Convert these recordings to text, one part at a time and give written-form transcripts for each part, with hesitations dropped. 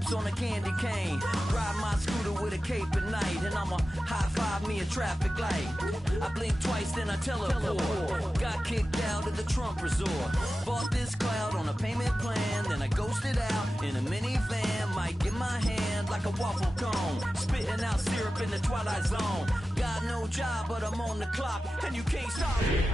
lips on a candy cane. Ride my scooter with a cape at night, and I'ma high-five me a traffic light. I blink twice, then I teleport. Got kicked out of the Trump resort. Bought this cloud on a payment plan, then I ghosted out in a minivan. Mic in my hand like a waffle cone, spitting out syrup in the twilight zone. Got no job, but I'm on the clock, and you can't stop me.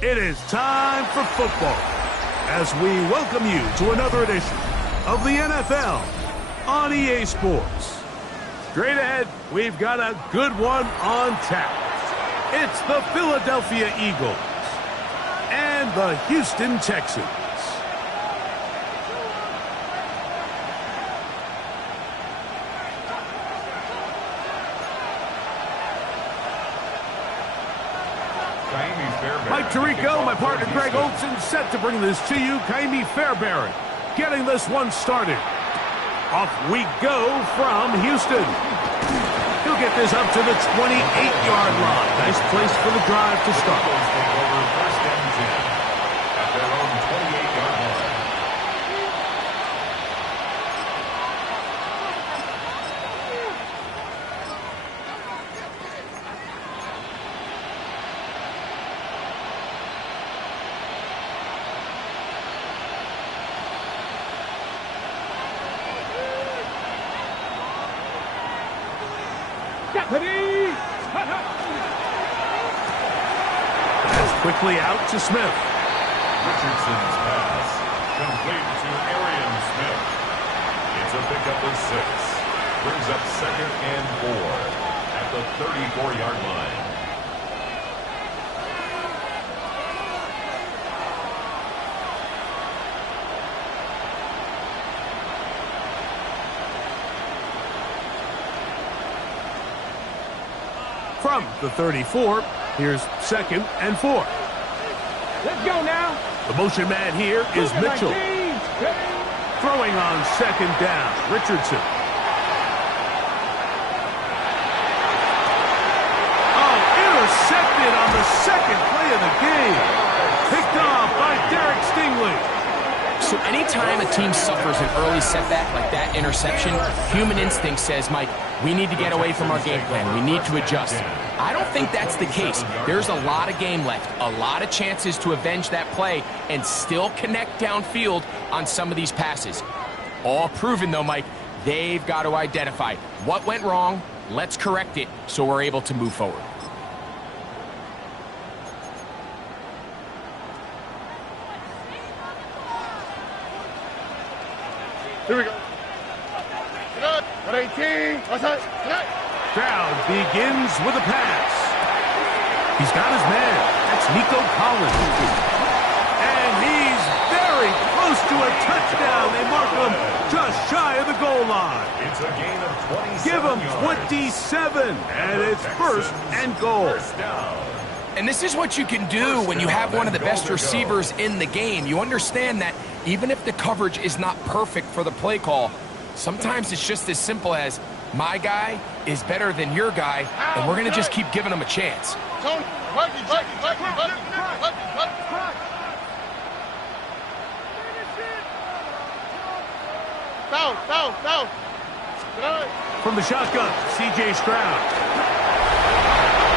It is time for football as we welcome you to another edition of the NFL on EA Sports. Straight ahead, we've got a good one on tap. It's the Philadelphia Eagles and the Houston Texans. Mike Tirico, my partner Greg Olson, set to bring this to you. Kaimi Fairbairn getting this one started. Off we go from Houston. He'll get this up to the 28-yard line. Nice place for the drive to start. First and 10 at their own 28-yard line. Pass quickly out to Smith. Richardson's pass complete to Arian Smith. It's a pickup of 6. Brings up 2nd and 4 at the 34-yard line. From the 34, here's 2nd and 4. Let's go now. The motion man here is Mitchell. Throwing on 2nd down, Richardson. Oh, intercepted on the 2nd play of the game. Picked off by Derek Stingley. So anytime a team suffers an early setback like that interception, human instinct says, Mike, we need to get away from our game plan. We need to adjust. I don't think that's the case. There's a lot of game left, a lot of chances to avenge that play and still connect downfield on some of these passes. All proven, though, Mike, they've got to identify what went wrong, let's correct it so we're able to move forward. Here we go. 18. Stroud begins with a pass. He's got his man. That's Nico Collins. And he's very close to a touchdown. They mark him just shy of the goal line. It's a gain of 27 Give him yards. 27, and it's 1st and goal. First down. And this is what you can do when you have one of the best receivers in the game. You understand that even if the coverage is not perfect for the play call, sometimes it's just as simple as my guy is better than your guy, and we're going to just keep giving him a chance. From the shotgun, C.J. Stroud.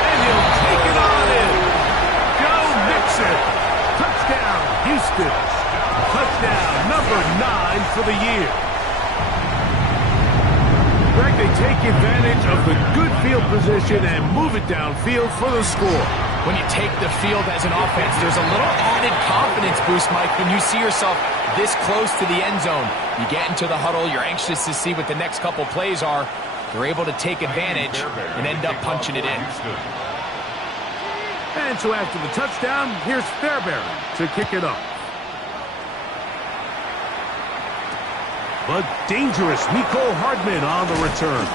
And he'll take it on in. Joe Mixon. Touchdown, Houston. Touchdown number 9 for the year. Greg, they take advantage of the good field position and move it downfield for the score. When you take the field as an offense, there's a little added confidence boost, Mike, when you see yourself this close to the end zone. You get into the huddle, you're anxious to see what the next couple plays are. They're able to take advantage and end up punching it in. And so after the touchdown, here's Fairbairn to kick it off. But dangerous Mecole Hardman on the return.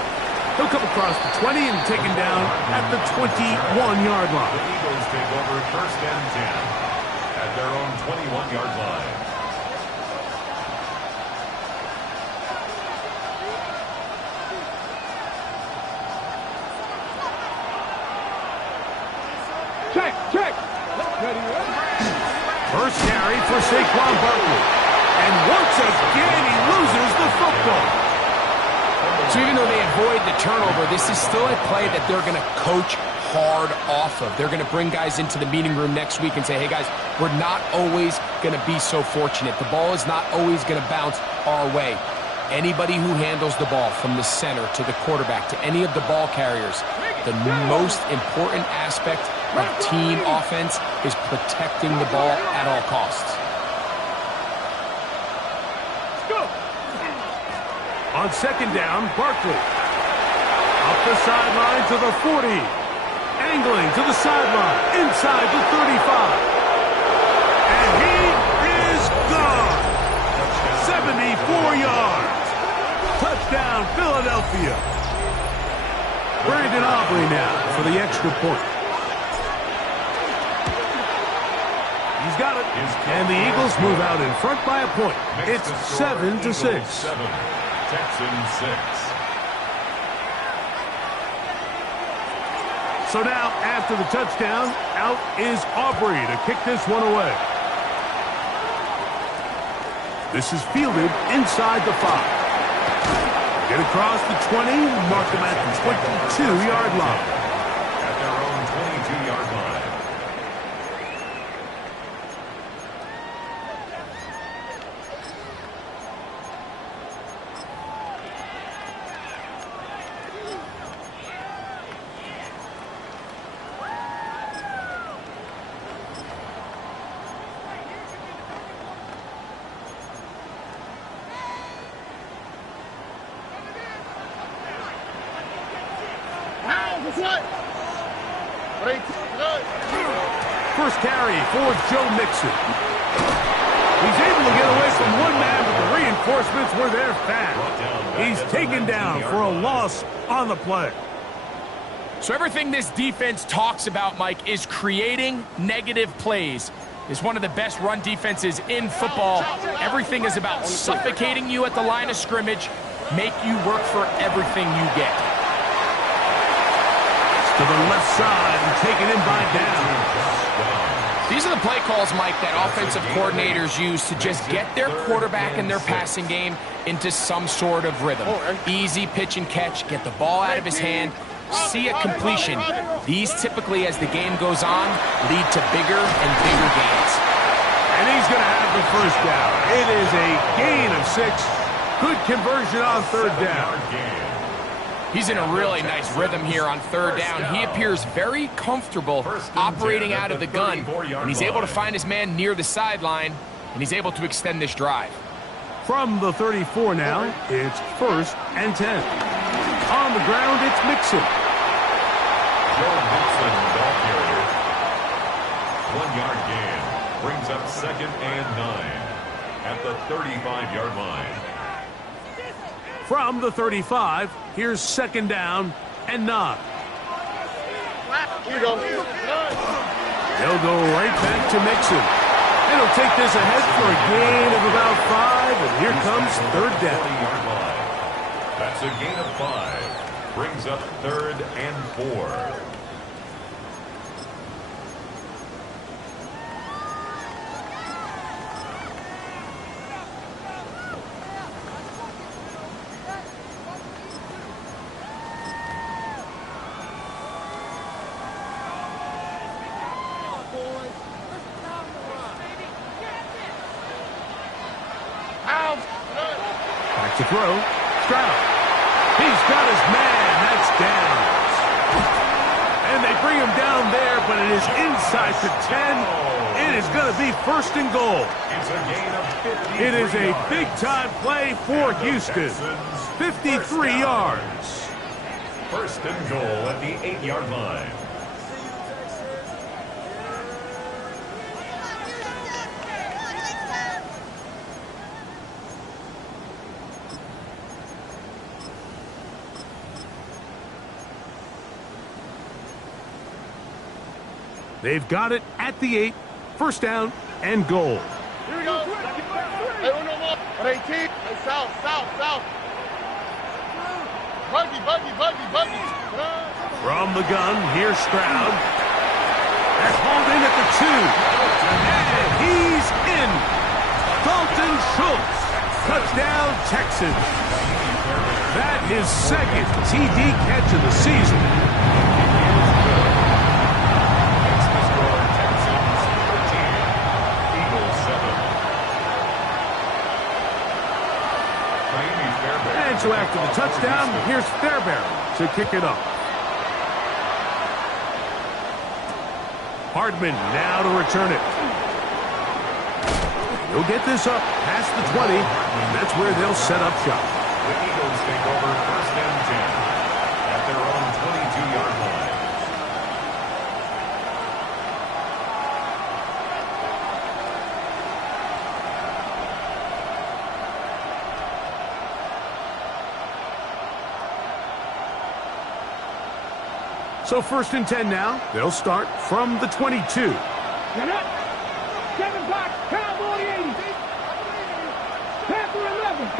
He'll come across the 20 and taken down at the 21-yard The line. Eagles take over first and 10 at their own 21-yard line. Check. First carry for Saquon Barkley. And once again, he loses the football. So even though they avoid the turnover, this is still a play that they're going to coach hard off of. They're going to bring guys into the meeting room next week and say, hey, guys, we're not always going to be so fortunate. The ball is not always going to bounce our way. Anybody who handles the ball from the center to the quarterback to any of the ball carriers, the most important aspect of team offense is protecting the ball at all costs. On second down, Barkley. Up the sideline to the 40. Angling to the sideline, inside the 35. And he is gone. 74 yards. Touchdown, Philadelphia. Brandon Aubrey now for the extra point. He's got it. And the Eagles move out in front by a point. It's 7-6. 7, Texans 6. So now, after the touchdown, out is Aubrey to kick this one away. This is fielded inside the 5. Get across the 20, mark them at the 22-yard line. At their own 22-yard line. First carry for Joe Mixon. He's able to get away from one man, but the reinforcements were there fast. He's taken down for a loss on the play. So everything this defense talks about, Mike, is creating negative plays. It's one of the best run defenses in football. Everything is about suffocating you at the line of scrimmage, make you work for everything you get. To the left side and taken in by down. These are the play calls, Mike, that offensive coordinators use to just get their quarterback and their passing game into some sort of rhythm. Easy pitch and catch, get the ball out of his hand, see a completion. These typically, as the game goes on, lead to bigger and bigger gains. And he's going to have the first down. It is a gain of 6. Good conversion on third down. He's in a really nice rhythm here on third down. He appears very comfortable operating out of the gun, and he's able to find his man near the sideline, and he's able to extend this drive. From the 34 now, it's first and 10. On the ground, it's Mixon. Joe Mixon, ball carrier. 1-yard gain. Brings up second and 9 at the 35-yard line. From the 35, here's second down and 9. Here you go. They'll go right back to Mixon. And he'll take this ahead for a gain of about 5, and here comes third down. 20-yard line. That's a gain of 5. Brings up third and 4. Back to throw. Stroud. He's got his man. That's down. And they bring him down there, but it is inside the 10. It is going to be first and goal. It's a gain of 53. It is a big-time play for Houston. 53 yards. First and goal at the 8-yard line. They've got it at the 8. First down and goal. Here we go. Hey, no more. 18. Hey, south. Buggy. From the gun, here's Stroud. That's hauled in at the 2. And he's in. Dalton Schultz. Touchdown, Texans. That his second TD catch of the season. That's the score. Texans 13, Eagles 7. And so after the touchdown, here's Fairbairn to kick it up. Hardman now to return it. He'll get this up past the 20, and that's where they'll set up shop. The Eagles take over first and 10 at their own 22-yard line. So first and 10 now. They'll start from the 22. Get up. 7 box. Cowboy 80. Panther 11.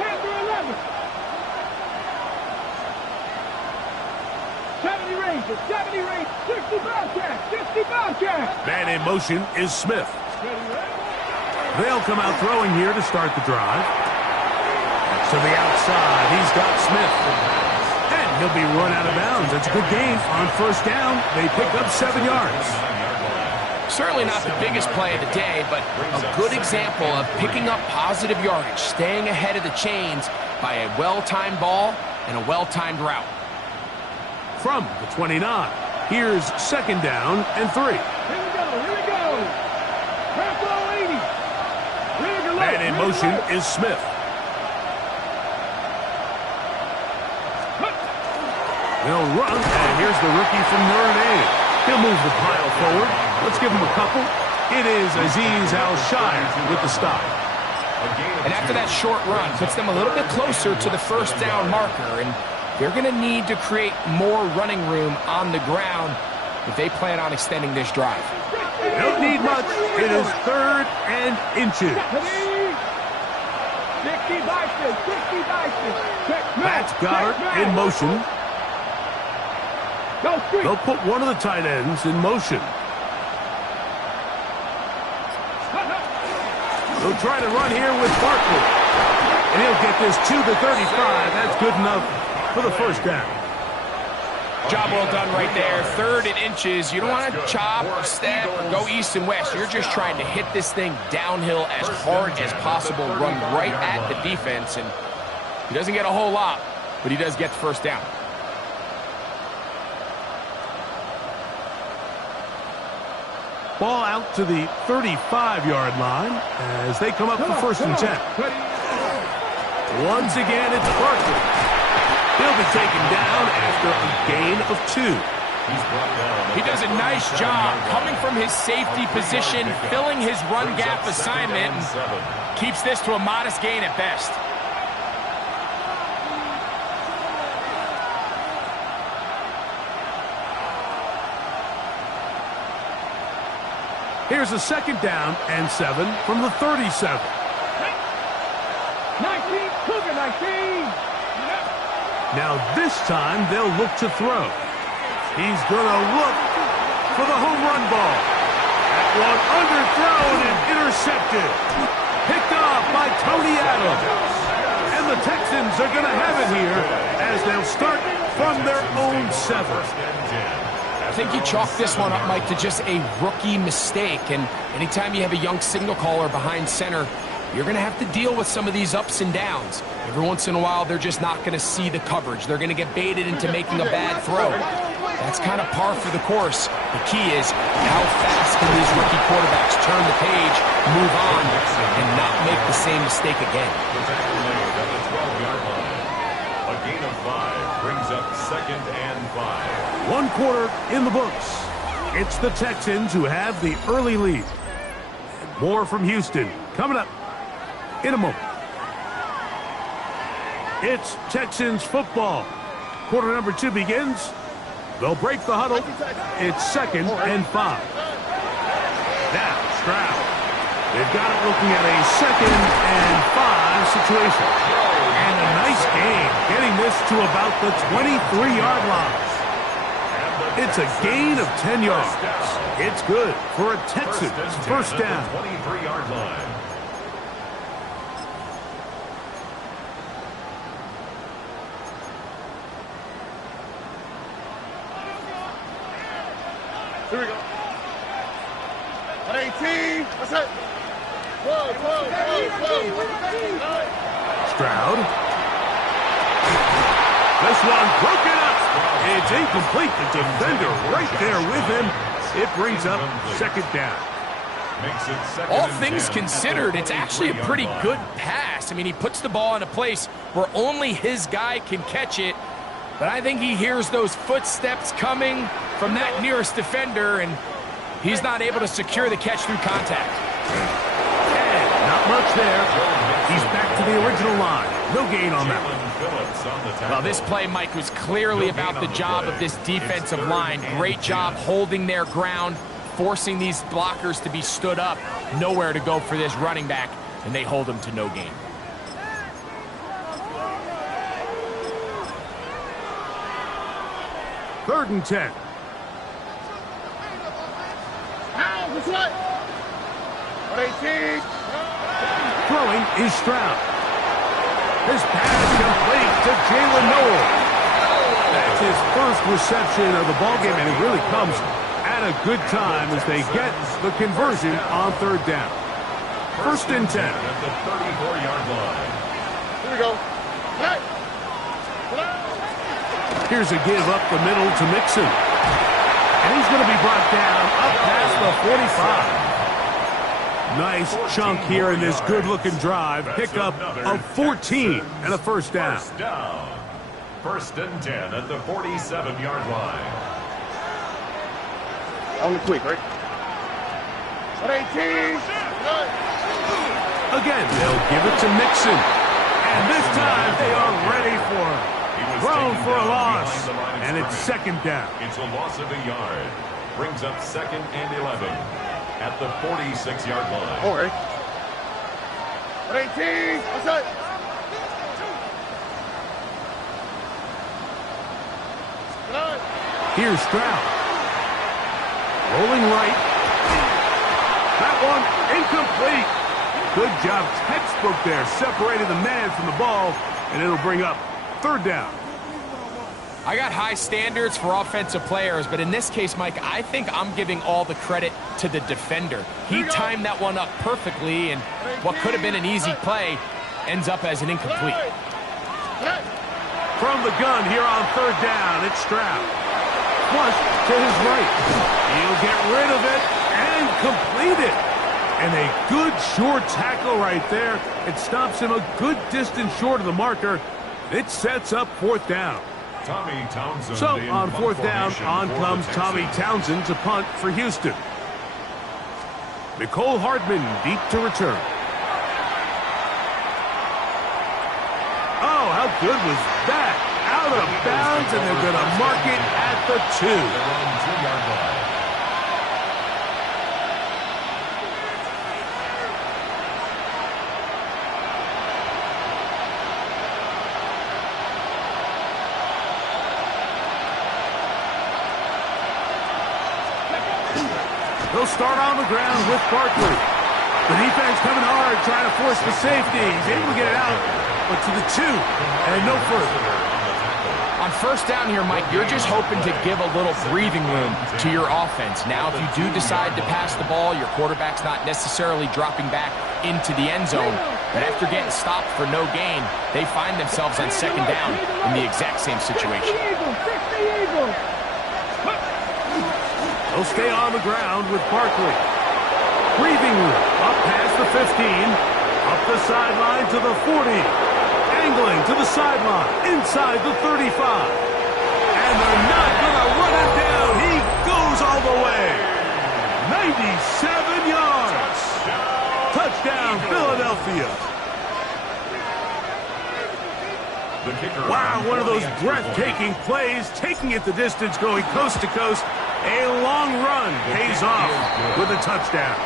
70 Rangers. 60 Bobcats. Man in motion is Smith. They'll come out throwing here to start the drive. To the outside, he's got Smith. And he'll be run out of bounds. It's a good gain on first down. They pick up 7 yards. Certainly not the biggest play of the day, but a good example of picking up positive yardage, staying ahead of the chains by a well-timed ball and a well-timed route. From the 29, here's second down and 3. Here we go. Panther 80. Man in motion is Smith. They'll run, and here's the rookie from Notre Dame. He'll move the pile forward. Let's give him a couple. It is Azeez Al-Shire with the stop. And after that short run, puts them a little bit closer to the first down marker, and they're going to need to create more running room on the ground if they plan on extending this drive. Don't need much. It is 3rd and inches. 60 Bison. That's Goddard in motion. They'll put one of the tight ends in motion. They'll try to run here with Barkley. And he'll get this to the 35. That's good enough for the first down. Job well done right there. 3rd and inches. You don't want to chop or step or go east and west. You're just trying to hit this thing downhill as hard as possible, run right at the defense. And he doesn't get a whole lot, but he does get the first down. Ball out to the 35-yard line as they come up for first and 10. Once again, it's Barkley. He'll be taken down after a gain of 2. He does a nice job coming from his safety position, filling his run gap assignment, and keeps this to a modest gain at best. Here's a second down and 7 from the 37. 19, Cougar 19. Now this time they'll look to throw. He's going to look for the home run ball. That one underthrown and intercepted. Picked off by Tony Adams. And the Texans are going to have it here as they'll start from their own 7. I think you chalk this one up, Mike, to just a rookie mistake. And anytime you have a young signal caller behind center, you're going to have to deal with some of these ups and downs. Every once in a while, they're just not going to see the coverage. They're going to get baited into making a bad throw. That's kind of par for the course. The key is how fast can these rookie quarterbacks turn the page, move on, and not make the same mistake again. The tackle made at the 12-yard line. A gain of 5 brings up second and 5. 1 quarter in the books. It's the Texans who have the early lead. And more from Houston coming up in a moment. It's Texans football. Quarter number 2 begins. They'll break the huddle. It's second and 5. Now, Stroud. They've got it looking at a 2nd and 5 situation. And a nice gain, getting this to about the 23-yard line. It's a gain of 10 yards. It's good for a Texans first down. 23-yard line. Here we go. 118. What's that? Whoa. Stroud. This one broken up. It's incomplete. The defender right there with him. It brings up 2nd down. Makes it 2nd All and things 10 considered, at it's the actually a 23-yard pretty line. good pass. I mean, he puts the ball in a place where only his guy can catch it. But I think he hears those footsteps coming from that nearest defender, and he's not able to secure the catch through contact. And not much there. He's back to the original line. No gain on that. Well, this play, Mike, was clearly about the job of this defensive line. Great job holding their ground, forcing these blockers to be stood up. Nowhere to go for this running back, and they hold him to no gain. Third and 10. What's that? 118. Throwing is Stroud. His pass complete to Jalen Noel. That's his first reception of the ballgame, and it really comes at a good time as they get the conversion on 3rd down. 1st and 10. At the 34-yard line. Here we go. Hey. Here's a give up the middle to Mixon. And he's going to be brought down up past the 45. Nice chunk here in this good-looking drive. Pickup of 14 and a first down. First down. 1st and 10 at the 47-yard line. Only quick, right? 118. Again, they'll give it to Mixon. And this time they are ready for him. Thrown for a loss. And it's 2nd down. It's a loss of a yard. Brings up 2nd and 11 at the 46-yard line. All right. 118. What's that? Here's Stroud. Rolling right. That one incomplete. Good job. Textbook there. Separated the man from the ball. And it'll bring up 3rd down. I got high standards for offensive players, but in this case, Mike, I think I'm giving all the credit to the defender. He timed that one up perfectly, and what could have been an easy play ends up as an incomplete. From the gun here on 3rd down, it's Stroud. Flush to his right. He'll get rid of it and complete it. And a good short tackle right there. It stops him a good distance short of the marker. It sets up 4th down. Tommy Townsend. So in on punt 4th down, formation on for comes the Tommy Texans. Townsend to punt for Houston. Nicole Hardman deep to return. Oh, how good was that? Out of bounds, and they're going to mark it at the 2. They're on 2-yard line. They'll start on the ground with Barkley. The defense coming hard, trying to force the safety. He's able to get it out, but to the 2, and no further. On 1st down here, Mike, you're just hoping to give a little breathing room to your offense. Now, if you do decide to pass the ball, your quarterback's not necessarily dropping back into the end zone. But after getting stopped for no gain, they find themselves on 2nd down in the exact same situation. They'll stay on the ground with Barkley. Breathing room up past the 15, up the sideline to the 40, angling to the sideline, inside the 35. And they're not going to run it down. He goes all the way. 97 yards. Touchdown, Philadelphia. Wow, one of those breathtaking plays, taking it the distance, going coast to coast, A long run pays off with a touchdown.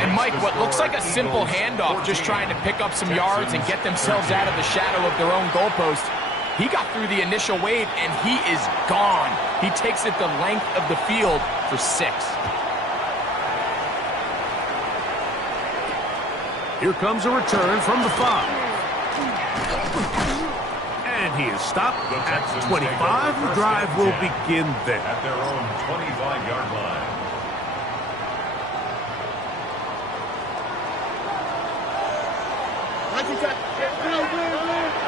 And Mike, what looks like a simple handoff, just trying to pick up some yards and get themselves out of the shadow of their own goalpost. He got through the initial wave, and he is gone. He takes it the length of the field for 6. Here comes a return from the 5. And he is stopped at 25. The drive will begin there. At their own 25-yard line.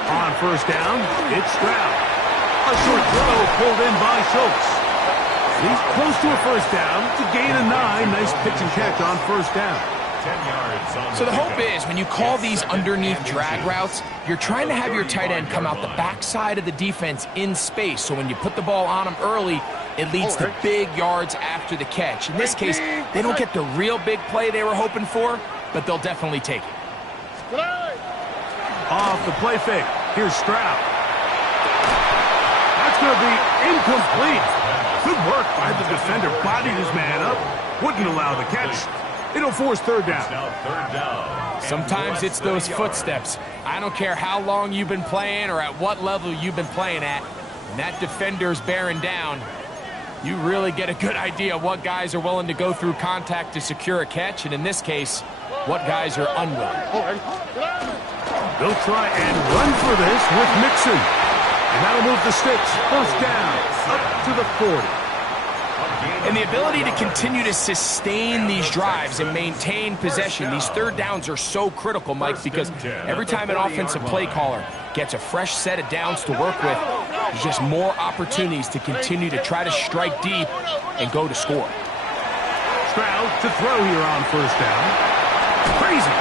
On first down, it's Stroud. A short throw pulled in by Schultz. He's close to a first down to gain a 9. Nice pitch and catch on first down. 10 yards on So the hope is, when you call these underneath drag routes, you're trying to have your tight end come out the backside of the defense in space. So when you put the ball on him early, it leads to big yards after the catch. In this case, they don't get the real big play they were hoping for, but they'll definitely take it. Off the play fake. Here's Stroud. That's going to be incomplete. Good work by the defender. Bodied his man up. Wouldn't allow the catch. It'll force third down. Now third down. Sometimes it's those footsteps. I don't care how long you've been playing or at what level you've been playing at. When that defender's bearing down, you really get a good idea of what guys are willing to go through contact to secure a catch, and in this case, what guys are unwilling. They'll try and run for this with Mixon. And that'll move the sticks. First down, up to the 40. And the ability to continue to sustain these drives and maintain possession, these third downs are so critical, Mike, because every time an offensive play caller gets a fresh set of downs to work with, there's just more opportunities to continue to try to strike deep and go to score. Stroud to throw here on first down. Crazy.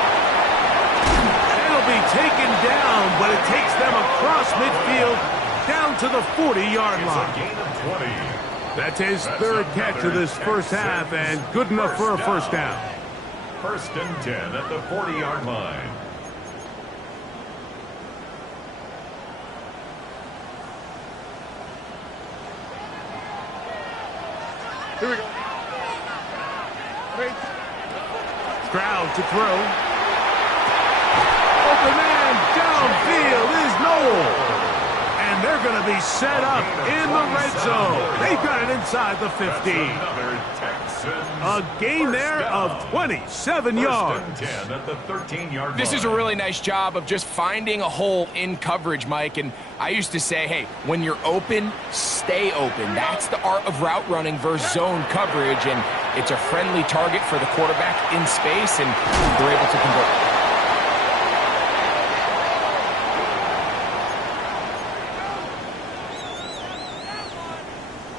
It'll be taken down, but it takes them across midfield down to the 40-yard line. It's a gain of 20. That's his third catch of this first half, and good enough for a first down. First and 10 at the 40-yard line. Here we go. Stroud to throw. Open man downfield is Noel. And they're going to be set up in the red zone. They've got it inside the 15. A gain there of 27 yards. First and 10 at the 13-yard line. This is a really nice job of just finding a hole in coverage, Mike. And I used to say, hey, when you're open, stay open. That's the art of route running versus zone coverage. And it's a friendly target for the quarterback in space, and they're able to convert.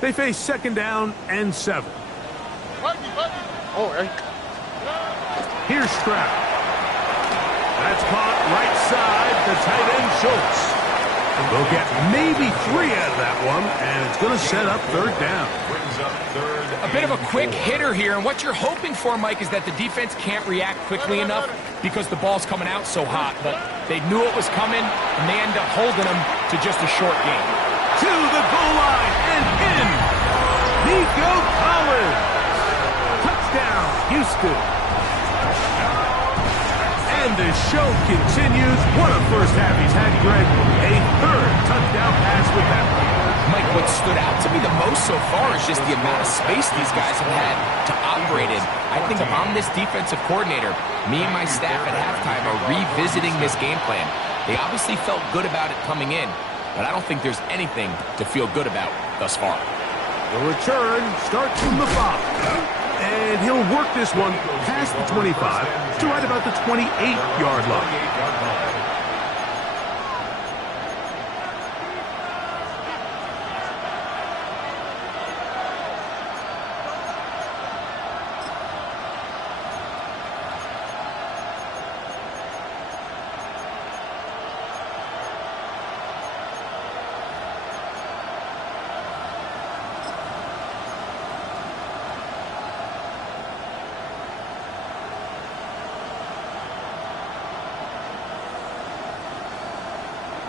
They face second down and 7. Here's Stroud. That's caught right side, the tight end Schultz. They'll get maybe 3 out of that one, and it's going to set up third down. Brings up third. A bit of a quick hitter here, and what you're hoping for, Mike, is that the defense can't react quickly enough because the ball's coming out so hot. But they knew it was coming, and they end up holding them to just a short game. To the goal line and in. Nico Collins. Touchdown, Houston. And the show continues. What a first half he's had, Greg. A third touchdown pass with that one. Mike, what stood out to me the most so far is just the amount of space these guys have had to operate in. I think if I'm this defensive coordinator, me and my staff at halftime are revisiting this game plan. They obviously felt good about it coming in, but I don't think there's anything to feel good about thus far. The return starts from the 5. And he'll work this one past the 25 to right about the 28-yard line.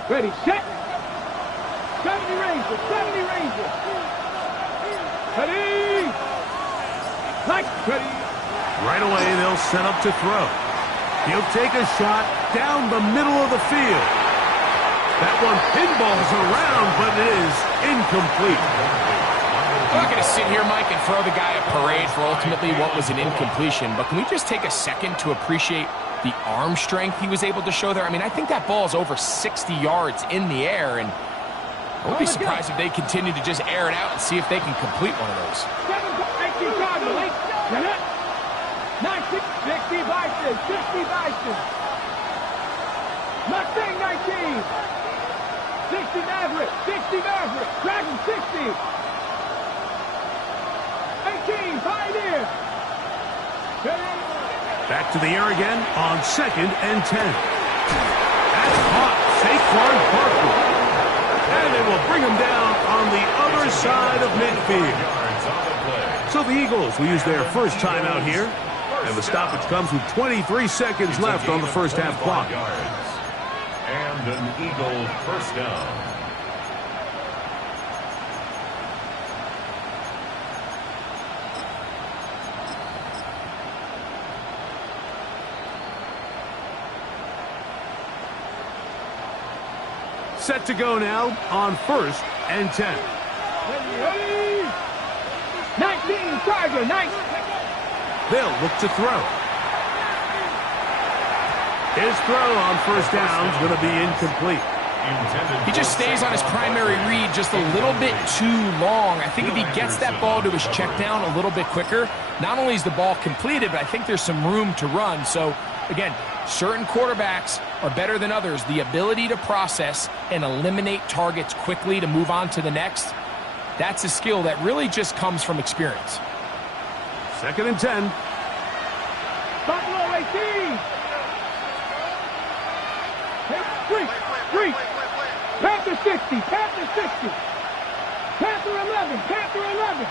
Ready, set. 70 Rangers, 70 Rangers. Ready. Mike, ready. Right away, they'll set up to throw. He'll take a shot down the middle of the field. That one pinballs around, but it is incomplete. I'm not going to sit here, Mike, and throw the guy a parade for ultimately what was an incompletion, but can we just take a second to appreciate the arm strength he was able to show there? I mean, I think that ball is over 60 yards in the air, and I won't be surprised if they continue to just air it out and see if they can complete one of those. 19 Cardinal, 60 Bison, 60 Bison. Mustang 19. 60 Maverick, 60 Maverick. Dragon 60. 18 Pioneer. Back to the air again on 2nd and 10. That's caught. Saquon Barkley. And they will bring him down on the other side of midfield. So the Eagles will use their first timeout here. And the stoppage comes with 23 seconds left on the first half clock. And an Eagle first down. Set to go now on 1st and 10. 19 Tiger, 19. They'll look to throw. His throw on first down is going to be incomplete. He just stays on his primary read just a little bit too long. I think if he gets that ball to his check down a little bit quicker, not only is the ball completed, but I think there's some room to run. So, again, certain quarterbacks are better than others. The ability to process and eliminate targets quickly to move on to the next, that's a skill that really just comes from experience. 2nd and 10. Buffalo 18. Three. Panther 60. Panther 60. Panther 11. Panther 11.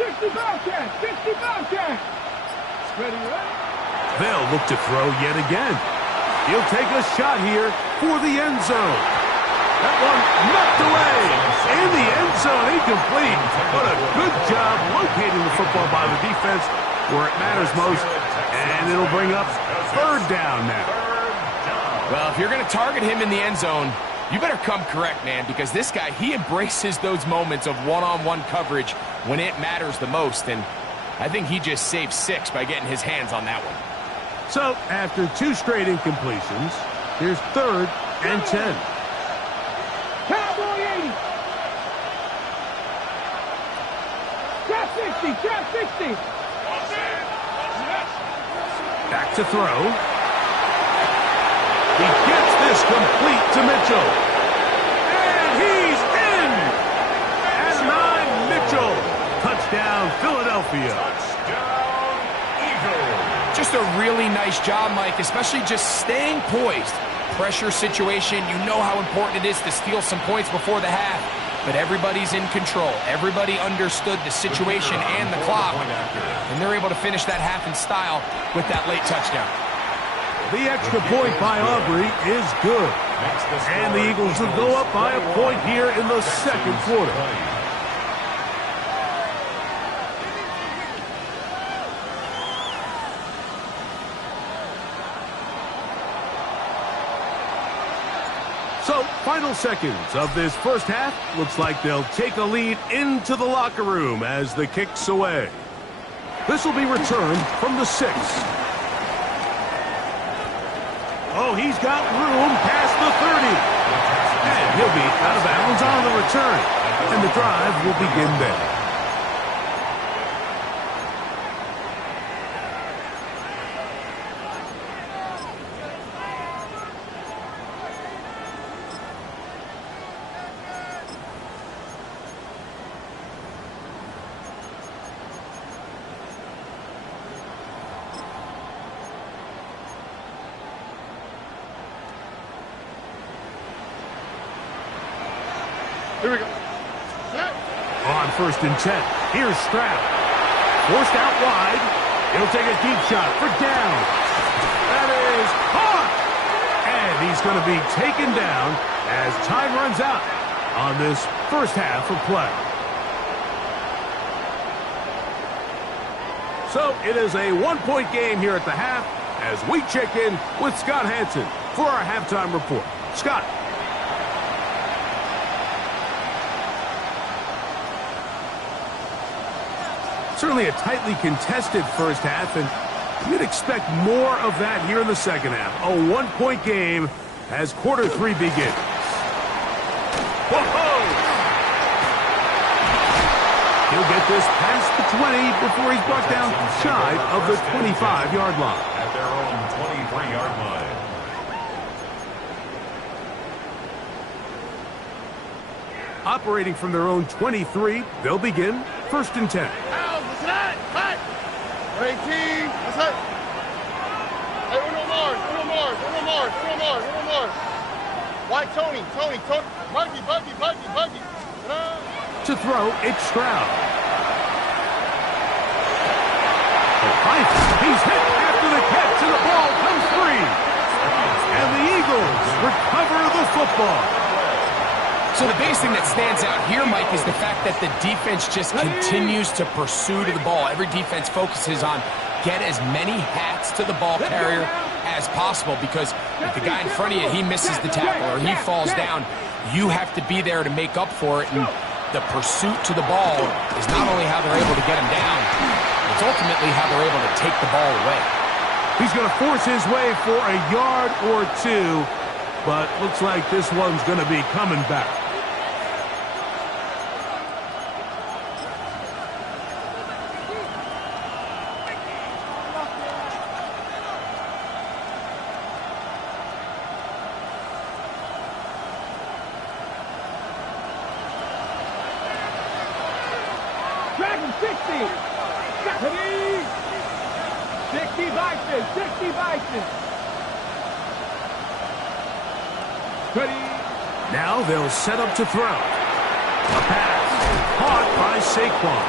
60 Bobcat. 60 Bobcat. Ready, right? They'll look to throw yet again. He'll take a shot here for the end zone. That one knocked away. In the end zone, incomplete. But a good job locating the football by the defense where it matters most. And it'll bring up 3rd down now. Well, if you're going to target him in the end zone, you better come correct, man, because this guy, he embraces those moments of one-on-one coverage when it matters the most. And I think he just saved 6 by getting his hands on that one. So, after 2 straight incompletions, here's 3rd and 10. Cowboy 80. Trap 60. Trap 60. Back to throw. He gets this complete to Mitchell. And he's in! At 9, Mitchell. Touchdown, Philadelphia. Touchdown, Eagles. Just a really nice job, Mike, especially just staying poised. Pressure situation, you know how important it is to steal some points before the half. But everybody's in control. Everybody understood the situation and the clock. And they're able to finish that half in style with that late touchdown. The extra point by Aubrey is good. And the Eagles will go up by a point here in the 2nd quarter. So, final seconds of this first half. Looks like they'll take a lead into the locker room as the kick's away. This will be returned from the 6. Oh, he's got room past the 30. And he'll be out of bounds on the return. And the drive will begin there. Here we go. On 1st and 10, here's Stroud. Forced out wide. He'll take a deep shot for down. That is caught. And he's going to be taken down as time runs out on this first half of play. So it is a one-point game here at the half as we check in with Scott Hansen for our halftime report. Scott. Certainly a tightly contested first half, and you'd expect more of that here in the second half. A one-point game as quarter 3 begins. Whoa! He'll get this past the 20 before he's brought down shy of the 25-yard line. At their own 23-yard line. Operating from their own 23, they'll begin 1st and 10. Hey, team, what's up? Hey, uno Mars. White Tony. Buggy. To throw, it's Stroud. He's hit after the catch, and the ball comes free. And the Eagles recover the football. So the biggest thing that stands out here, Mike, is the fact that the defense just continues to pursue to the ball. Every defense focuses on get as many hats to the ball carrier as possible, because if the guy in front of you, he misses the tackle or he falls down, you have to be there to make up for it. And the pursuit to the ball is not only how they're able to get him down, it's ultimately how they're able to take the ball away. He's going to force his way for a yard or two, but looks like this one's going to be coming back. Dragon 60. 60 Bison. Now they'll set up to throw. A pass caught by Saquon.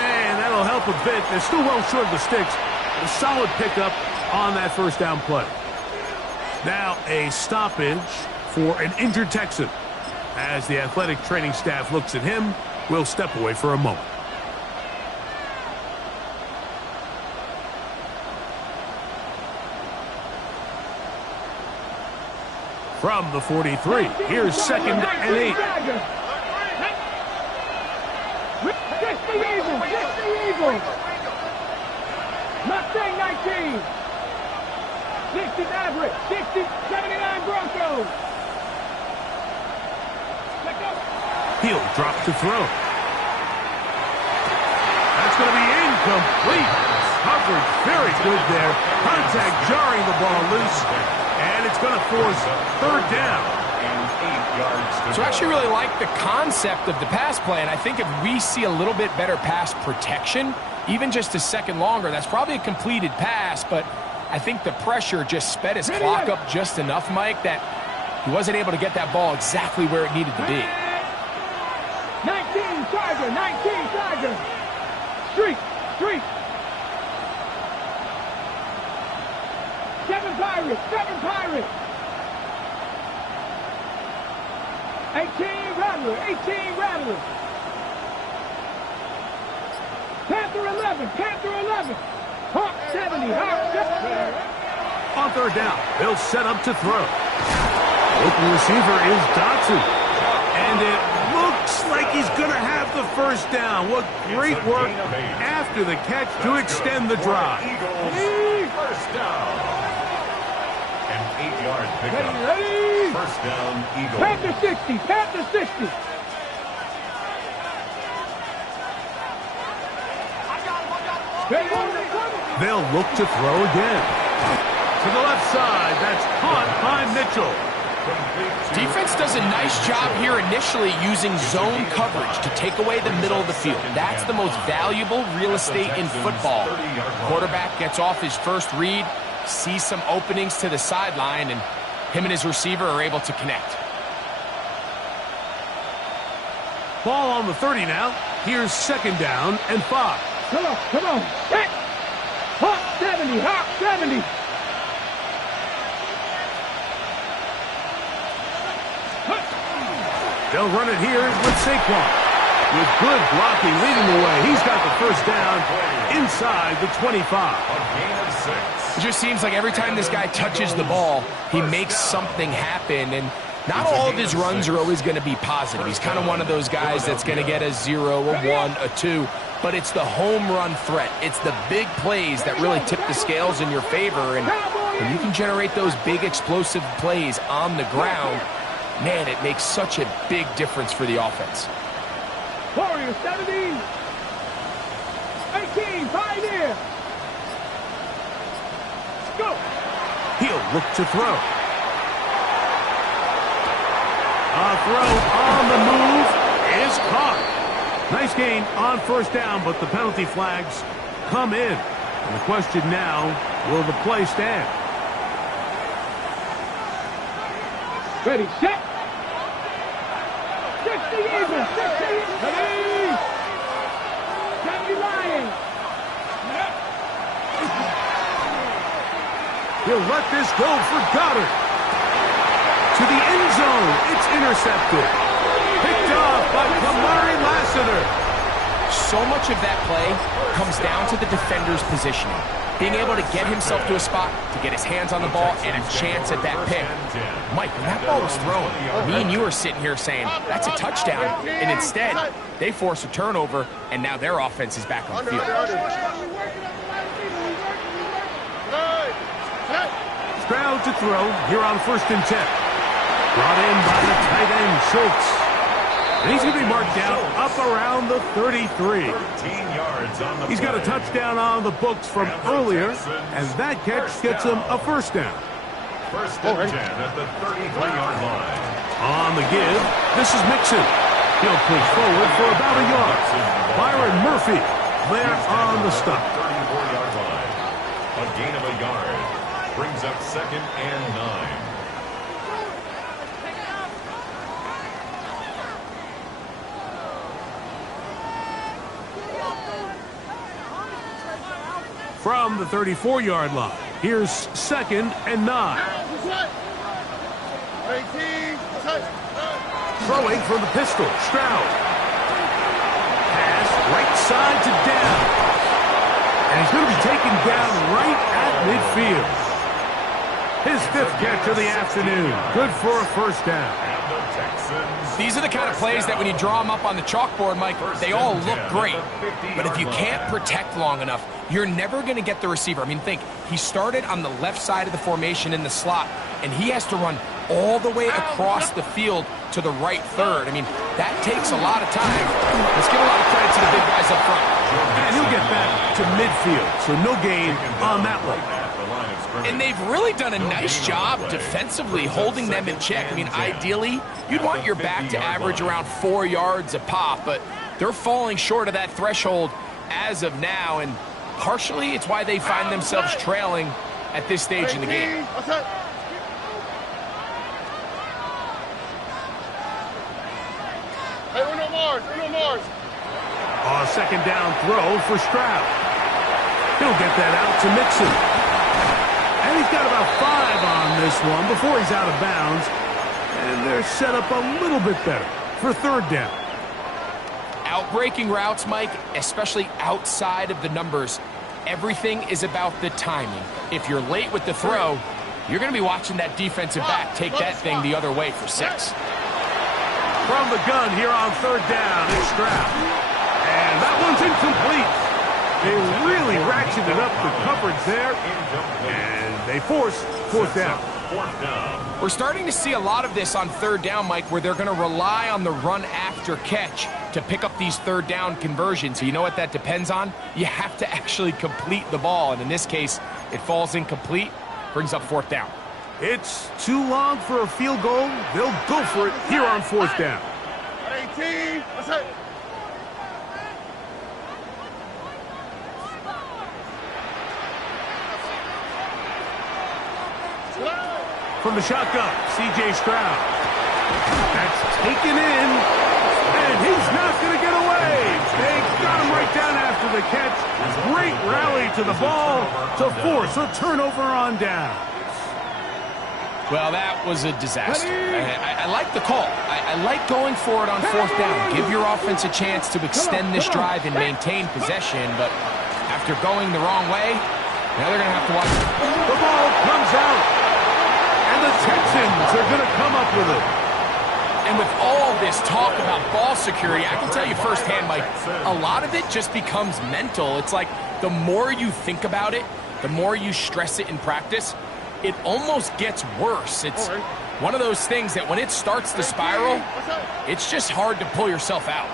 And that'll help a bit. They're still well short of the sticks. A solid pickup on that first down play. Now a stoppage for an injured Texan. As the athletic training staff looks at him, we'll step away for a moment. From the 43, here's 2nd and 8. 60 Eagles. Mustang 19. 60 Maverick. 79 Broncos. He'll drop to throw. That's going to be incomplete. Coverage very good there. Contact jarring the ball loose. And it's going to force 3rd down. So I actually really like the concept of the pass play, and I think if we see a little bit better pass protection, even just a second longer, that's probably a completed pass, but I think the pressure just sped his clock up just enough, Mike, that he wasn't able to get that ball exactly where it needed to be. 19 Tiger. Street. 7 Pirates. 18 Rattler. Panther 11. Hawk 70. On 3rd down, they'll set up to throw. Open receiver is Dotson. And it looks like he's going to have the first down. What great work after the catch to extend the drive. First down. An 8-yard pickup. First down, Eagles. Panther 60. They'll look to throw again. To the left side, that's caught by Mitchell. Defense does a nice job here initially using zone coverage to take away the middle of the field. That's the most valuable real estate in football. Quarterback gets off his first read, sees some openings to the sideline, and him and his receiver are able to connect. Ball on the 30 now. Here's 2nd down and 5. Come on. Hit. Hawk 70. They'll run it here with Saquon. with good blocking leading the way. He's got the first down inside the 25. A gain of 6. It just seems like every time this guy touches the ball, he makes something happen, and not all of his runs are always going to be positive. He's kind of one of those guys that's going to get a 0, a 1, a 2, but it's the home run threat. It's the big plays that really tip the scales in your favor, and when you can generate those big explosive plays on the ground, man, it makes such a big difference for the offense. Warriors 17. 18, Pioneer. Let's go. He'll look to throw. A throw on the move is caught. Nice gain on first down, but the penalty flags come in. And the question now, will the play stand? Ready, set. 60 even, 60. Ready. Johnny Lying. He'll let this go for Goddard. To the end zone, it's intercepted. Picked off by Kamari Lassiter. So much of that play comes down to the defender's positioning. Being able to get himself to a spot, to get his hands on the ball, and a chance at that pick. Mike, when that ball was thrown, me and you are sitting here saying, that's a touchdown. And instead, they force a turnover, and now their offense is back on the field. Stroud to throw here on 1st and 10. Brought in by the tight end, Schultz. And he's going to be marked down up around the 33. 13 yards on the He's got a touchdown on the books from earlier, and that catch gets him a first down. 1st and 10 at the 33-yard line. On the give, this is Mixon. He'll push forward for about a yard. Byron Murphy there on the stop. 34-yard line. A gain of a yard. Brings up 2nd and 9. From the 34-yard line, here's 2nd and 9. Throwing from the pistol, Stroud. Pass right side to down. And he's going to be taken down right at midfield. His 5th catch of the afternoon. Good for a first down. These are the kind of plays that when you draw them up on the chalkboard, Mike, they all look great. But if you can't protect long enough, you're never going to get the receiver. I mean, think, he started on the left side of the formation in the slot, and he has to run all the way across the field to the right third. I mean, that takes a lot of time. Let's give a lot of credit to the big guys up front. And he'll get back to midfield, so no gain on that one. And they've really done a nice job defensively holding them in check. I mean, ideally, you'd want your back to average around 4 yards a pop, but they're falling short of that threshold as of now, and partially it's why they find themselves trailing at this stage in the game. A 2nd down throw for Stroud. He'll get that out to Mixon. And he's got about 5 on this one before he's out of bounds. And they're set up a little bit better for 3rd down. Outbreaking routes, Mike, especially outside of the numbers, everything is about the timing. If you're late with the throw, you're going to be watching that defensive back take that thing the other way for 6. From the gun here on 3rd down, it's Stroud. And that one's incomplete. They really ratcheted up the coverage there. And they force 4th down. We're starting to see a lot of this on 3rd down, Mike, where they're going to rely on the run after catch to pick up these 3rd down conversions. So you know what that depends on? You have to actually complete the ball. And in this case, it falls incomplete, brings up 4th down. It's too long for a field goal. They'll go for it here on 4th down. 18. Let's hit. From the shotgun, C.J. Stroud. That's taken in, and he's not going to get away. They got him right down after the catch. Great rally to the ball to force a turnover on down. Well, that was a disaster. I like the call. I like going for it on fourth down. Give your offense a chance to extend this drive and maintain possession, but after going the wrong way, now they're going to have to watch. The ball comes out, and the Texans are going to come up with it. And with all this talk about ball security, I can tell you firsthand, Mike, a lot of it just becomes mental. It's like the more you think about it, the more you stress it in practice, it almost gets worse. It's one of those things that when it starts to spiral, it's just hard to pull yourself out.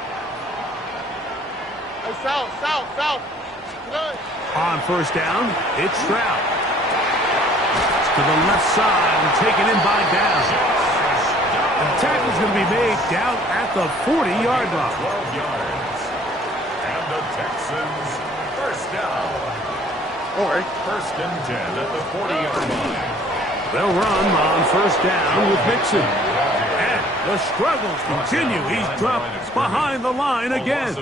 South. On first down, it's Stroud. To the left side and taken in by down. The tackle's going to be made down at the 40-yard line. 12 yards. And the Texans first down. First and 10 at the 40-yard line. They'll run on first down with Mixon. And the struggles continue. He's dropped behind the line again.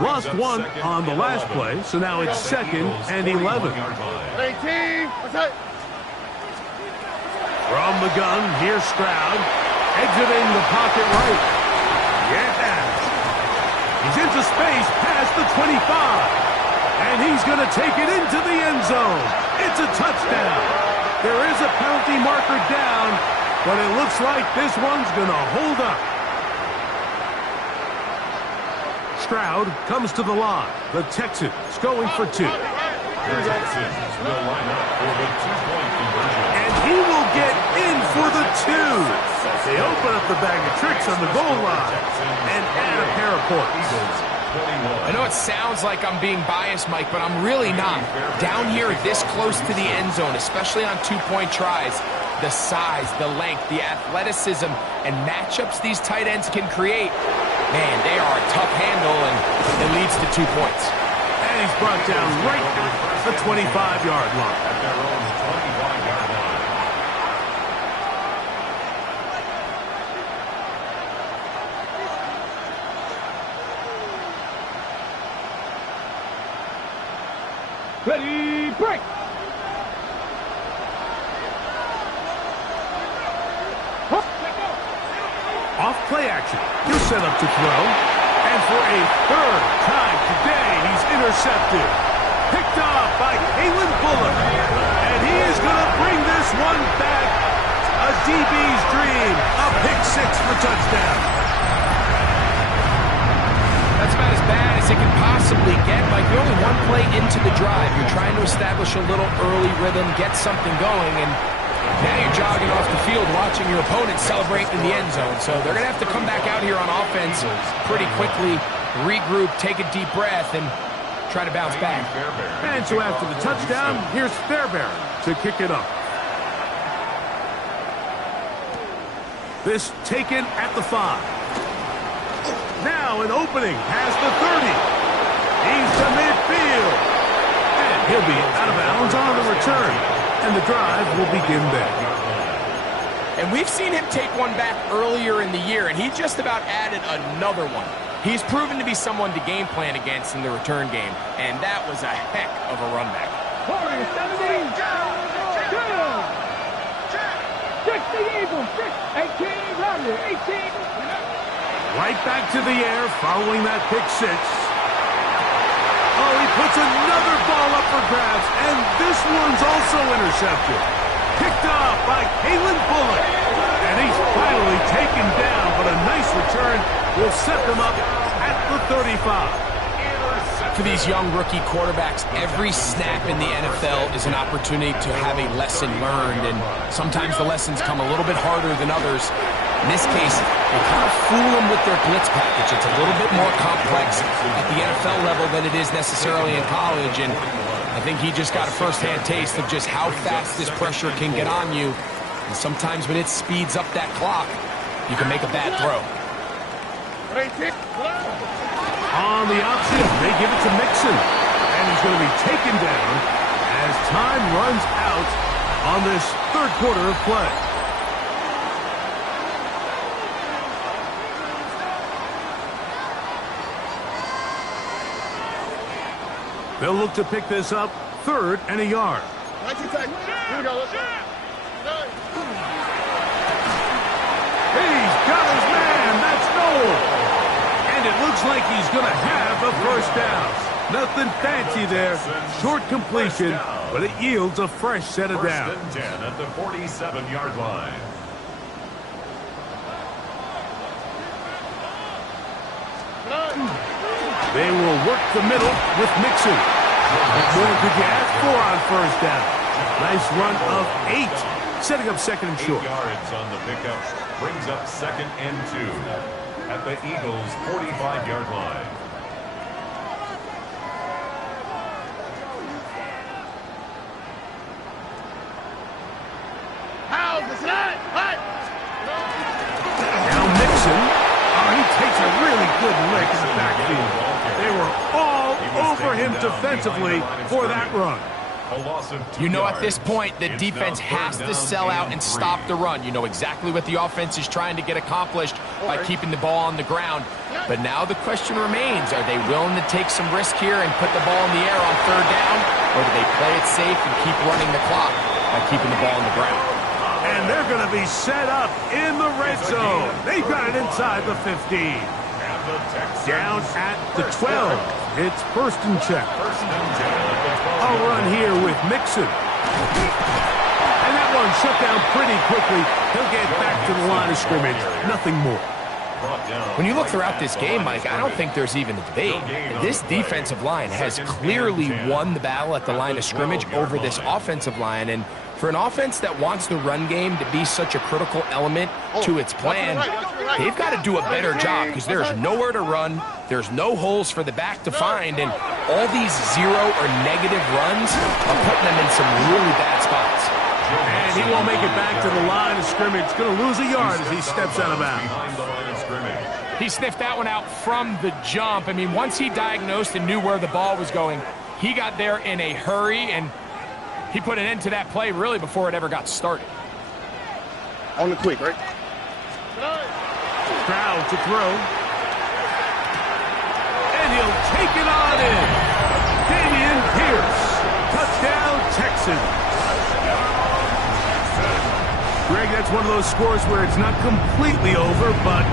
Lost one on the last play, so now it's second and 11. 18. From the gun, here's Stroud. Exiting the pocket right. Yeah. He's into space past the 25. And he's going to take it into the end zone. It's a touchdown. There is a penalty marker down, but it looks like this one's going to hold up. Stroud comes to the line. The Texans going for two. The Texans will line up for the two-point conversion. And he will get in for the two. They open up the bag of tricks on the goal line and add a pair of points. I know it sounds like I'm being biased, Mike, but I'm really not. Down here this close to the end zone, especially on two-point tries, the size, the length, the athleticism, and matchups these tight ends can create, man, they are a tough handle, and it leads to 2 points. And he's brought down right at the 25-yard line. At their own 25-yard line. Ready, break! Off play action. He'll set up to throw. And for a third time today, he's intercepted. Picked off by Kalen Bullock. And he is going to bring this one back. A DB's dream. A pick six for touchdown. That's about as bad as it can possibly get. Like, you're only one play into the drive. You're trying to establish a little early rhythm, get something going, and now you're jogging off the field watching your opponent celebrate in the end zone. So they're going to have to come back out here on offense pretty quickly, regroup, take a deep breath, and try to bounce back. And so after the touchdown, here's Fairbairn to kick it up. This taken at the 5. Now an opening past the 30. He's to midfield. And he'll be out of bounds on the return. And the drive will begin there. And we've seen him take one back earlier in the year, and he just about added another one. He's proven to be someone to game plan against in the return game, and that was a heck of a run back. 40, 17, 60 Eagles, 18, Rodney, 18. Right back to the air following that pick six. Oh, he puts another ball up for grabs, and this one's also intercepted. Picked off by Kalen Bullock. And he's finally taken down, but a nice return will set them up at the 35. For these young rookie quarterbacks, every snap in the NFL is an opportunity to have a lesson learned, and sometimes the lessons come a little bit harder than others. In this case, they kind of fool them with their blitz package. It's a little bit more complex at the NFL level than it is necessarily in college, and I think he just got a first-hand taste of just how fast this pressure can get on you. And sometimes when it speeds up that clock, you can make a bad throw. On the option, they give it to Mixon. And he's going to be taken down as time runs out on this third quarter of play. They'll look to pick this up, third and a yard. Here we go. Let's go. got his man. That's Noel. And it looks like he's going to have the first down. Nothing fancy there. Short completion, but it yields a fresh set of downs. First and 10 at the 47-yard line. They will work the middle with Mixon. What more could you ask for on first down? Nice run of 8, setting up second and short. 8 yards on the pickup brings up second and 2 at the Eagles' 45-yard line. Now Mixon. Oh, he takes a really good lick in the backfield. They were all over him defensively for that run. You know, at this point, the defense has to sell out and stop the run. You know exactly what the offense is trying to get accomplished by keeping the ball on the ground. But now the question remains, are they willing to take some risk here and put the ball in the air on third down? Or do they play it safe and keep running the clock by keeping the ball on the ground? And they're going to be set up in the red zone. They've got it inside the 15. Down at the 12. It's first and 10. A run here with Mixon. And that one shut down pretty quickly. He'll get back to the line of scrimmage. Nothing more. When you look throughout this game, Mike, I don't think there's even a debate. This defensive line has clearly won the battle at the line of scrimmage over this offensive line. And for an offense that wants the run game to be such a critical element to its plan, they've got to do a better job because there's nowhere to run, there's no holes for the back to find, and all these zero or negative runs are putting them in some really bad spots. And he won't make it back to the line of scrimmage. Going to lose a yard as he steps out of bounds. He sniffed that one out from the jump. I mean, once he diagnosed and knew where the ball was going, he got there in a hurry, and he put an end to that play really before it ever got started. On the quick, right? Crowd to throw. And he'll take it on in. Damian Pierce. Touchdown, Texans. Greg, that's one of those scores where it's not completely over, but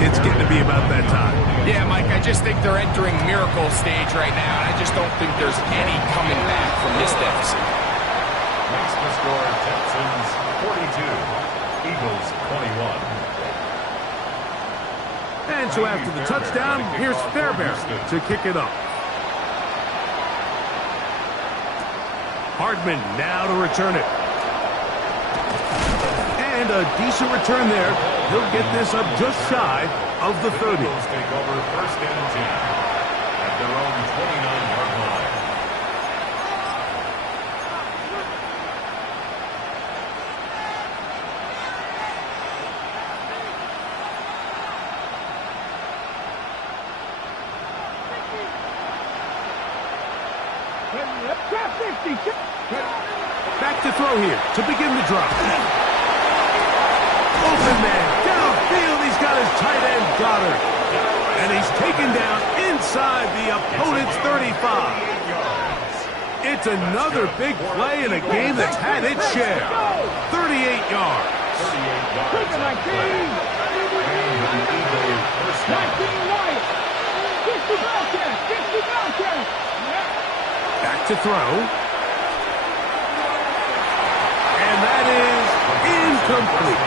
it's getting to be about that time. Yeah, Mike, I just think they're entering miracle stage right now, and I just don't think there's any coming back from this deficit. Makes the score Texans 42, Eagles 21. And so after the touchdown, here's Fairbairn to kick it up. Hardman now to return it. And a decent return there. He'll get this up just shy of the 30. Eagles take over first and 10 at their own 29-yard line. Back to throw here to begin the drive. Open man, downfield, he's got his tight end Goddard. And he's taken down inside the opponent's 35. It's another big play in a game that's had its share. 38 yards. 19. Back to throw. And that is incomplete.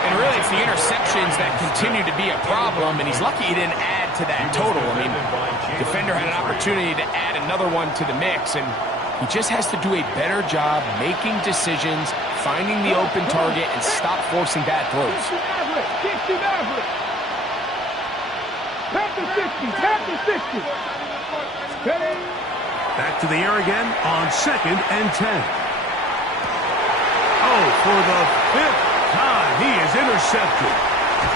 And really, it's the interceptions that continue to be a problem, and he's lucky he didn't add to that total. I mean, defender had an opportunity to add another one to the mix, and he just has to do a better job making decisions, finding the open target, and stop forcing bad throws. Back to the air again on 2nd and 10. Oh, for the 5th time, he is intercepted.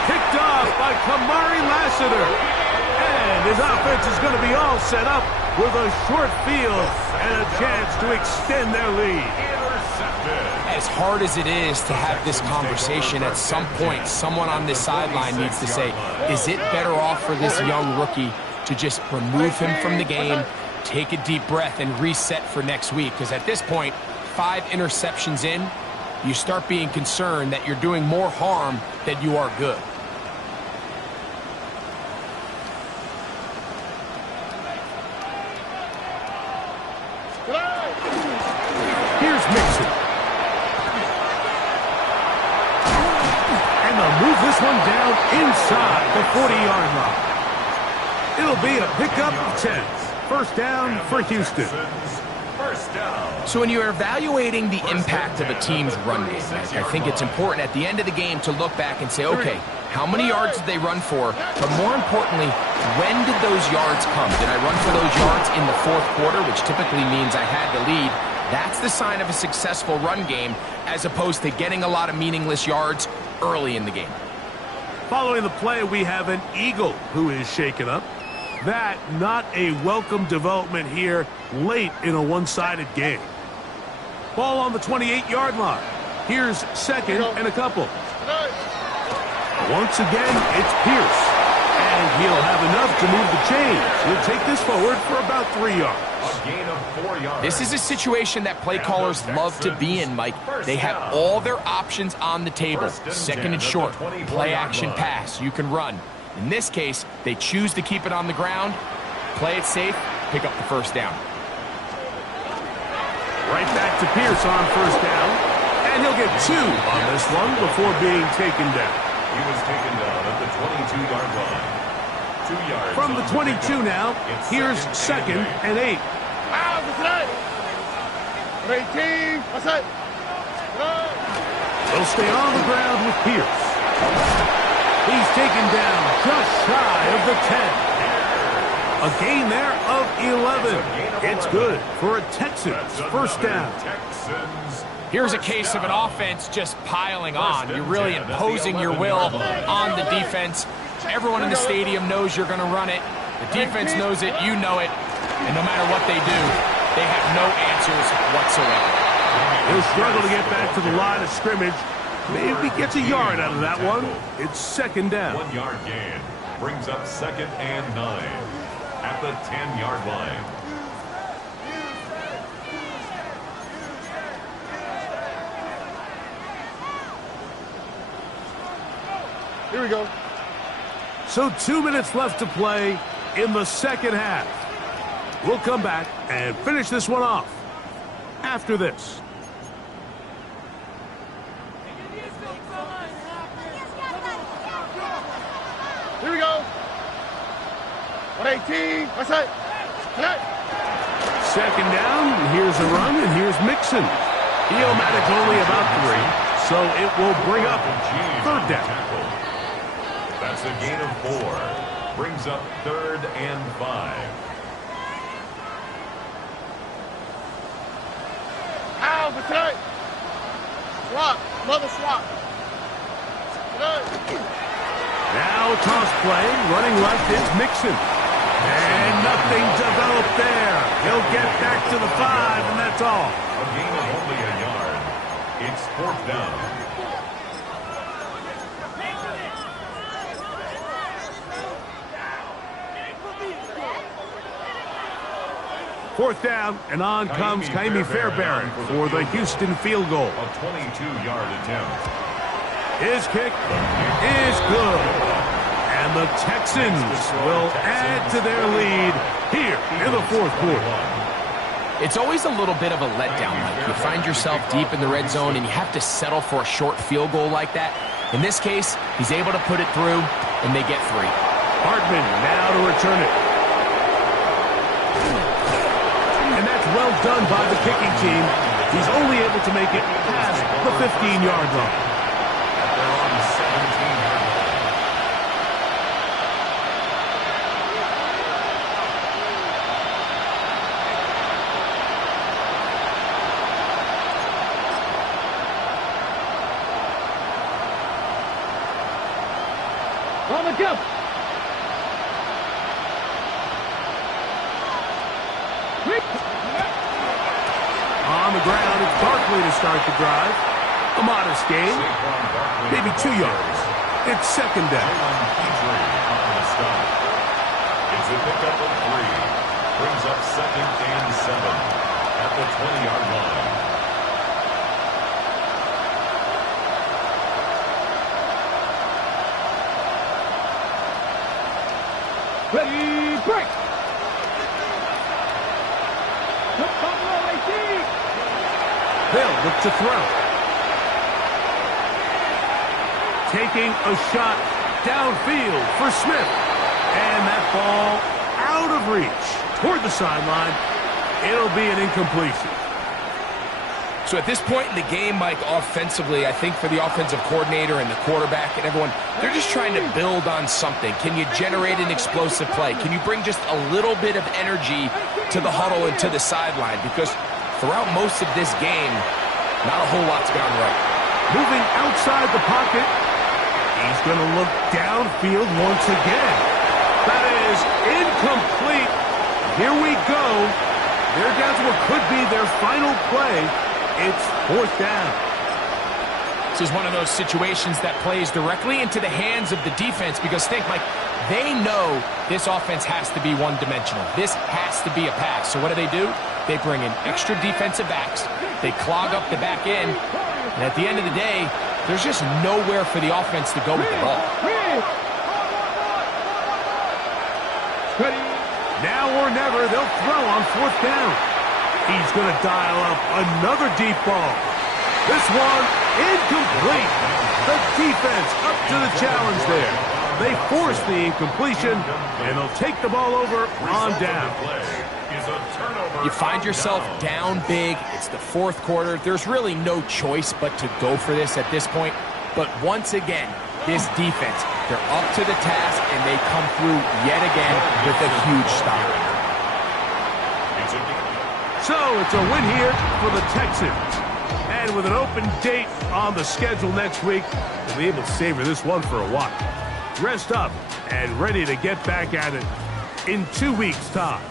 Picked off by Kamari Lassiter. And his offense is going to be all set up with a short field and a chance to extend their lead. As hard as it is to have this conversation, at some point, someone on this sideline needs to say, is it better off for this young rookie to just remove him from the game, take a deep breath, and reset for next week? Because at this point, 5 interceptions in, you start being concerned that you're doing more harm than you are good. Here's Mixon. And they'll move this one down inside the 40-yard line. It'll be a pickup of 10. First down for Houston. First down. So when you're evaluating the impact of a team's run game, I think it's important at the end of the game to look back and say, okay, how many yards did they run for? But more importantly, when did those yards come? Did I run for those yards in the fourth quarter, which typically means I had the lead? That's the sign of a successful run game, as opposed to getting a lot of meaningless yards early in the game. Following the play, we have an Eagle who is shaken up. That not a welcome development here late in a one-sided game. Ball on the 28-yard line. Here's second and a couple. Once again, it's Pierce. And he'll have enough to move the chains. He'll take this forward for about 3 yards. A gain of 4 yards. This is a situation that play callers love to be in, Mike. They have all their options on the table. Second and short, play action pass, you can run. In this case, they choose to keep it on the ground, play it safe, pick up the first down. Right back to Pierce on first down. And he'll get 2 on this one before being taken down. He was taken down at the 22-yard line. 2 yards. From the 22 now, here's second and 8. They'll stay on the ground with Pierce. He's taken down just shy of the 10. A gain there of 11. It's good for a Texans first down. Here's a case of an offense just piling on. You're really imposing your will on the defense. Everyone in the stadium knows you're going to run it. The defense knows it, you know it. And no matter what they do, they have no answers whatsoever. He'll struggle to get back to the line of scrimmage. Maybe gets a yard out of that one. It's second down. 1 yard gain brings up second and 9 at the 10-yard line. Here we go. So 2 minutes left to play in the second half. We'll come back and finish this one off after this. Here we go. 118. What's that? Second down, and here's a run, and here's Mixon. He'll manage only about 3, so it will bring up third down. That's a gain of 4. Brings up third and 5. Ow, what's that? Swap. Mother swap. Now a toss play, running left is Mixon. And nothing developed there. He'll get back to the 5, and that's all. A gain of only a yard. It's fourth down. Fourth down, and on comes Kaimi Fairbairn for the Houston field goal. A 22-yard attempt. His kick is good. And the Texans will add to their lead here in the fourth quarter. It's always a little bit of a letdown, Mike. You find yourself deep in the red zone, and you have to settle for a short field goal like that. In this case, he's able to put it through, and they get 3. Hartman now to return it. And that's well done by the kicking team. He's only able to make it past the 15-yard line. They're on the 17-yard line. On the jump. On the ground, it's Barkley to start the drive. A modest gain, maybe 2 yards. It's second down. It's a pickup of 3. Brings up second and 7 at the 20-yard line. Ready, break. They'll look to throw. Taking a shot downfield for Smith. And that ball out of reach toward the sideline. It'll be an incompletion. So at this point in the game, Mike, offensively, I think for the offensive coordinator and the quarterback and everyone, they're just trying to build on something. Can you generate an explosive play? Can you bring just a little bit of energy to the huddle and to the sideline? Because throughout most of this game, not a whole lot's gone right. Moving outside the pocket, he's going to look downfield once again. That is incomplete. Here we go. They're down to what could be their final play. It's fourth down. This is one of those situations that plays directly into the hands of the defense because think, Mike, they know this offense has to be one-dimensional. This has to be a pass. So what do? They bring in extra defensive backs. They clog up the back end. And at the end of the day, there's just nowhere for the offense to go with the ball. Now or never, they'll throw on fourth down. He's going to dial up another deep ball. This one, incomplete. The defense up to the challenge there. They force the incompletion, and they'll take the ball over on down. You find yourself down big. It's the fourth quarter. There's really no choice but to go for this at this point. But once again, this defense, they're up to the task, and they come through yet again with a huge stop. So it's a win here for the Texans. And with an open date on the schedule next week, we'll be able to savor this one for a while. Rest up and ready to get back at it in 2 weeks' time.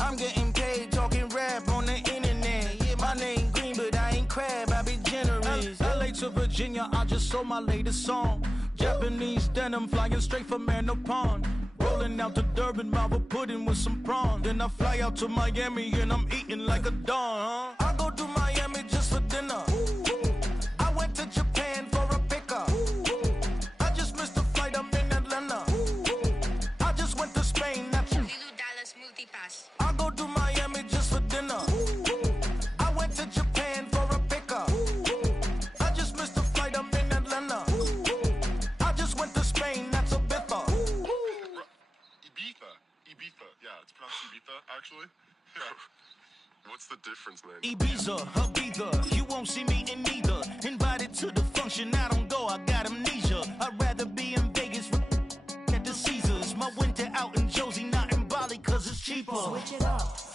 I'm getting paid talking rap on the internet. Yeah, my name green, but I ain't crab, I be generous. LA to Virginia, I just sold my latest song. Japanese denim flying straight from Manapon. Rolling out to Durban, Malva pudding with some prawns. Then I fly out to Miami and I'm eating like a don, huh? I go to Miami just for dinner. I went to Japan for a pickup. I just missed the flight, I'm in Atlanta. I just went to Spain, that's I go to Miami just for dinner. I went to Japan for a pickup. I just missed the flight, I'm in Atlanta. I just went to Spain, that's a biffa. Ibiza. Yeah, it's pronounced Ibiza, actually. Yeah. What's the difference, man? Ibiza, Ibiza, you won't see me in neither. Invited to the function, I don't go, I got amnesia. I'd rather be in Vegas at the Caesars. My winter out in Josie, not in Bali, cause it's cheaper. Switch it up.